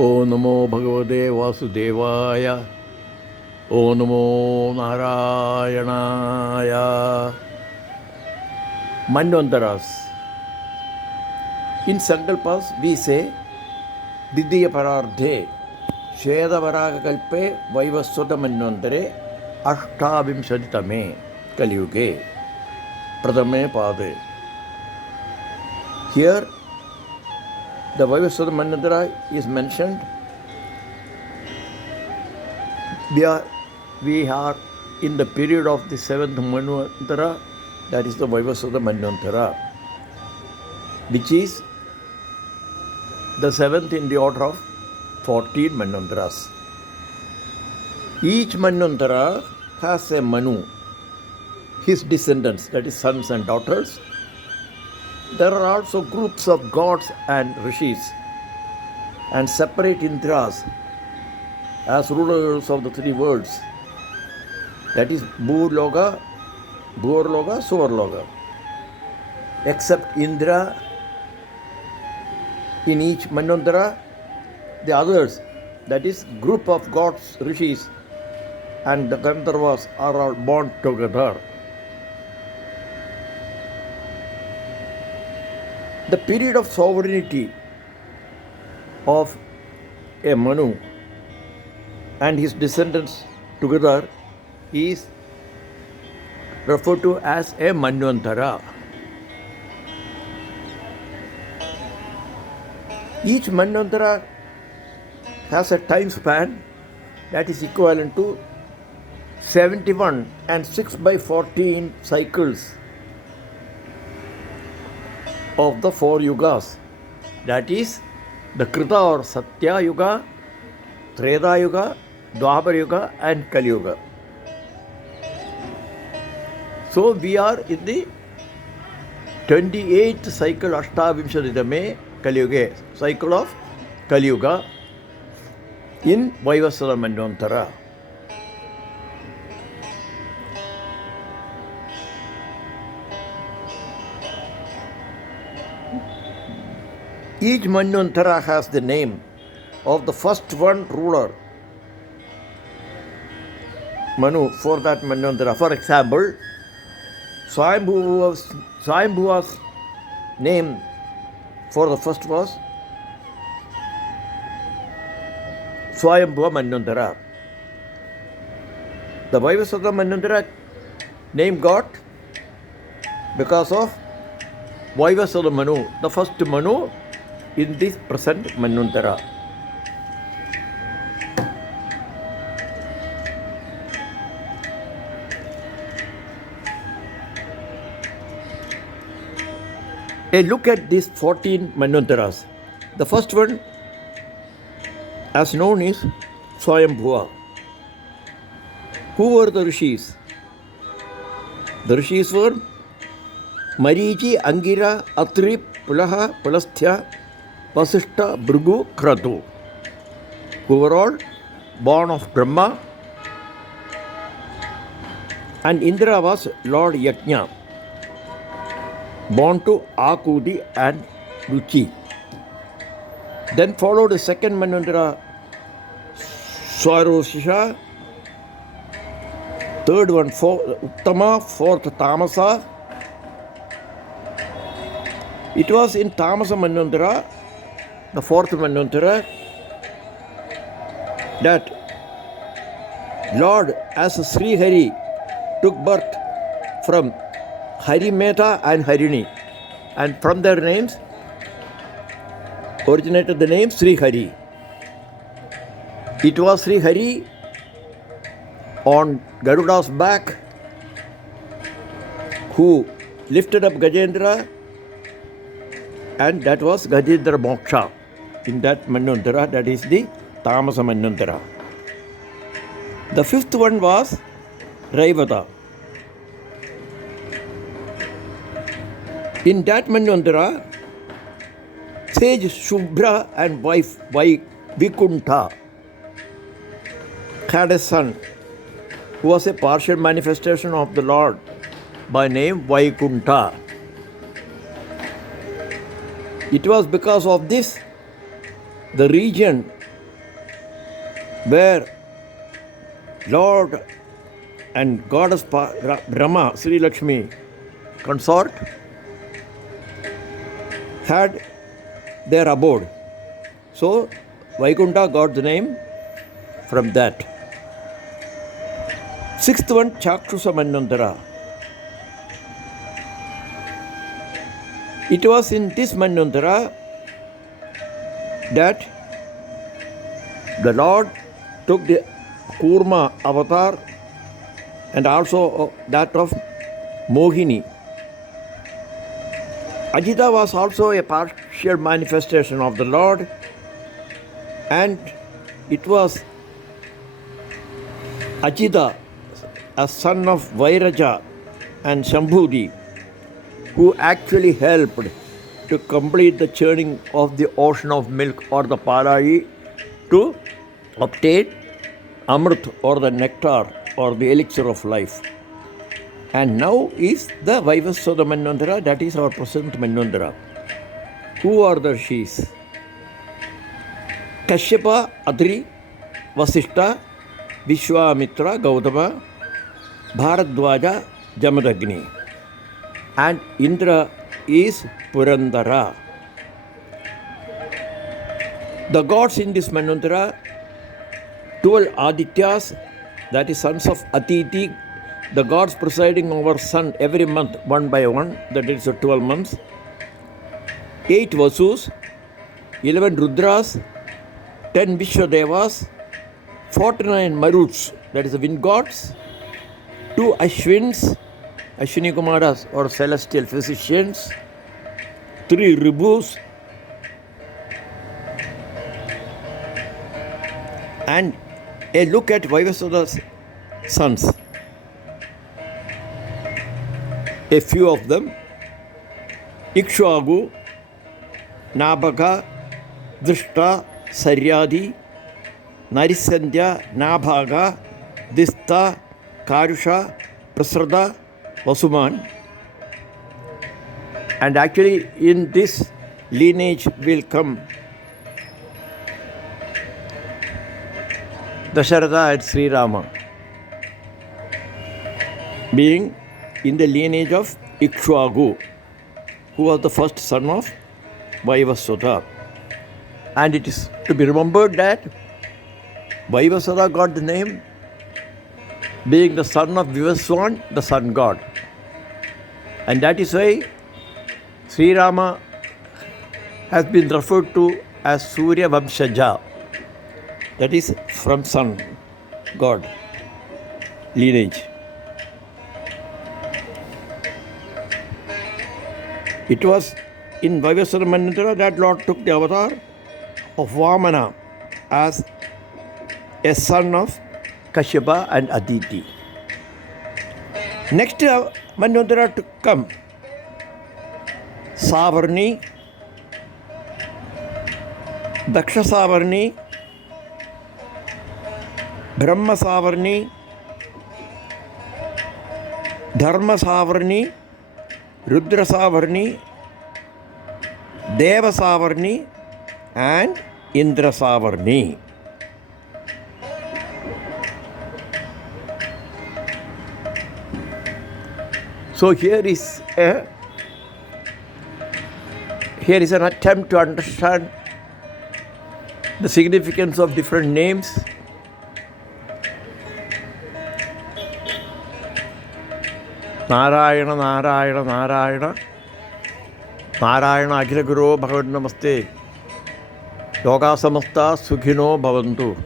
O Namo Bhagavate Vasudevaya. O Namo Narayanaya. Manvantaras. In Sankalpas, we say Didiya Parardhe Sheda Varaga Kalpe Vaivaswata Manvantare Ashtabhimshatitame Kaliyuge Pradame Pade. Here, the Vaivaswata Manvantara is mentioned. We are in the period of the 7th Manvantara, that is the Vaivaswata Manvantara, which is the 7th in the order of 14 Manvantaras. Each Manvantara has a Manu, his descendants, that is sons and daughters. There are also groups of gods and rishis and separate Indras as rulers of the three worlds, that is Bhurloka, Bhurloka, Suvarloka. Except Indra, in each Manvantara, the others, that is group of gods, rishis and the Gandharvas are all born together. The period of sovereignty of a Manu and his descendants together is referred to as a Manvantara. Each Manvantara has a time span that is equivalent to 71 and 6/14 cycles of the 4 yugas, that is the Krita or Satya Yuga, Treta Yuga, Dwapara Yuga and Kali Yuga. So we are in the 28th cycle Ashtabhimshatitame Kali Yuga, cycle of Kali Yuga in Vaivaswata Manvantara. Each Manvantara has the name of the first one ruler, Manu, for that Manvantara. For example, Swayambhuva's name for the first was Swayambhuva Manvantara. The Vaivaswata Manvantara name got because of Vaivaswata Manu, the first Manu in this present Manvantara. A look at these 14 Manvantaras. The first one, as known, is Swayambhuva. Who were the rishis? The rishis were Marichi, Angira, Atri, Pulaha, Pulasthya, Vasishta, Bhrigu, Kratu, who were all born of Brahma, and Indra was Lord Yajna, born to Akudi and Ruchi. Then followed the second Manvantara, Swarosha, third one, Uttama, fourth Tamasa. It was in Tamasa Manvantara, the fourth Manvantara, that Lord as Sri Hari took birth from Harimeta and Harini, and from their names originated the name Sri Hari. It was Sri Hari on Garuda's back who lifted up Gajendra, and that was Gajendra Moksha in that Manvantara, that is the Tamasa Manvantara. The fifth one was Raivata. In that Manvantara, sage Shubhra and wife Vikuntha had a son who was a partial manifestation of the Lord by name Vaikuntha. It was because of this the region where Lord and Goddess Brahma, Sri Lakshmi consort, had their abode. So Vaikuntha got the name from that. Sixth one, Chakshusa Manvantara. It was in this Manvantara that the Lord took the Kurma avatar and also that of Mohini. Ajita was also a partial manifestation of the Lord, and it was Ajita, a son of Vairaja and Shambhudi, who actually helped to complete the churning of the ocean of milk or the Palai to obtain Amrit or the nectar or the elixir of life. And now is the Vaivasvata Manvantara, that is our present Manvantara. Who are the rishis? Kashyapa, Adri, Vasishta, Vishwamitra, Gautama, Bharadwaja, Jamadagni. And Indra is Purandara. The gods in this Manvantara, 12 Adityas, that is sons of Atiti, the gods presiding over sun every month, one by one, that is 12 months. 8 Vasus, 11 Rudras, 10 Vishwadevas, 49 Maruts, that is the wind gods, 2 Ashwins, Ashwini Kumaras or celestial physicians, 3 Ribus, and a look at Vaivasvata's sons. A few of them: Ikshvaku, Nabhaka, Drishta, Saryadi, Narisandhya, Nabhaga, Dista, Karusha, Prasrada, Vasuman. And actually in this lineage will come Dasharatha and Sri Rama, being in the lineage of Ikshvaku, who was the first son of Vaivasvata. And it is to be remembered that Vaivasvata got the name being the son of Vivaswan, the sun god. And that is why Sri Rama has been referred to as Surya Vamshaja, that is from sun god lineage. It was in Vaivasvata Manvantara that Lord took the avatar of Vamana as a son of Kashyapa and Aditi. Next Manvantara to come, Savarni, Daksha Savarni, Brahma Savarni, Dharma Savarni, Rudra Savarni, Deva Savarni, and Indra Savarni. So here is an attempt to understand the significance of different names. Narayana, Narayana, Narayana, Narayana Akhila Guru Bhagavad Namaste. Yoga Samasta Sukhino Bhavantu.